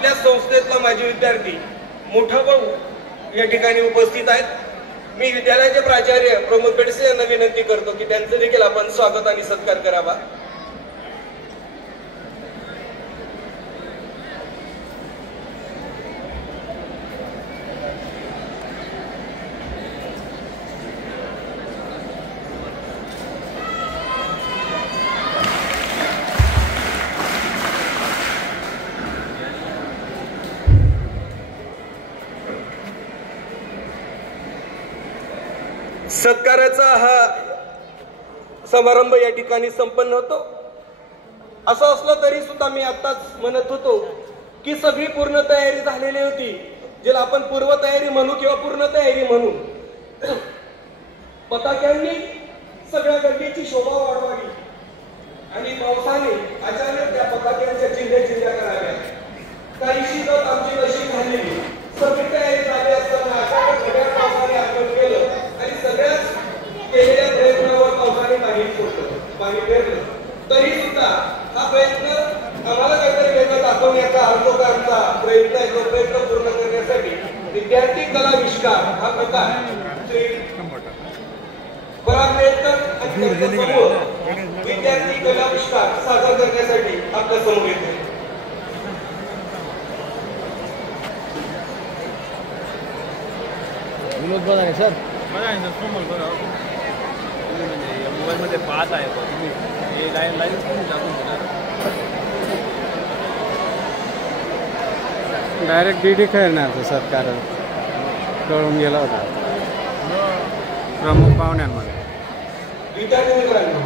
आपल्या संस्थेतला माजी विद्यार्थी मोठा भाऊ या ठिकाणी उपस्थित आहेत। मी विद्यालयाचे प्राचार्य प्रमोद बेडसे यांना विनंती करतो की त्यांचं देखील आपण स्वागत आणि सत्कार करावा। सत्काराचा हा समारंभ या ठिकाणी संपन्न होतो। असं असलं तरी सुद्धा मी आताच म्हणत होतो की सगळी पूर्ण तयारी झालेली होती, ज्याला आपण पूर्व तयारी म्हणू किंवा पूर्ण तयारी म्हणू। पताक्यांनी सगळ्या गल्लीची शोभा वाढवावी आणि पावसाने अचानक त्या पताक्यांच्या चिंध्या कराव्या। काहीशी गत आमची नशीब झालेली, सगळी तयारी झाली असताना अचानक सगळ्या पावसाने आगमन केलं आणि सगळ्याच केलेल्या प्रयत्नावर पावसाने पाणी फेरलं। तरी सुद्धा हा प्रयत्न आम्हाला काहीतरी वेगळं दाखवण्याचा अर्थकारांचा प्रयत्न आहे। तो प्रयत्न पूर्ण करण्यासाठी विद्यार्थी कलाविष्कार हा प्रकार श्री विद्यार्थी कलाविष्कार सादर करण्यासाठी आपल्या समोर येतो। विनोद बघा सर, मोबाईल मध्ये पाहत आहे डायरेक्ट डीडी खेळणार सर, कारण कळून गेला होता प्रमुख पाहुण्यांमध्ये। विद्यार्थी मित्रांनो,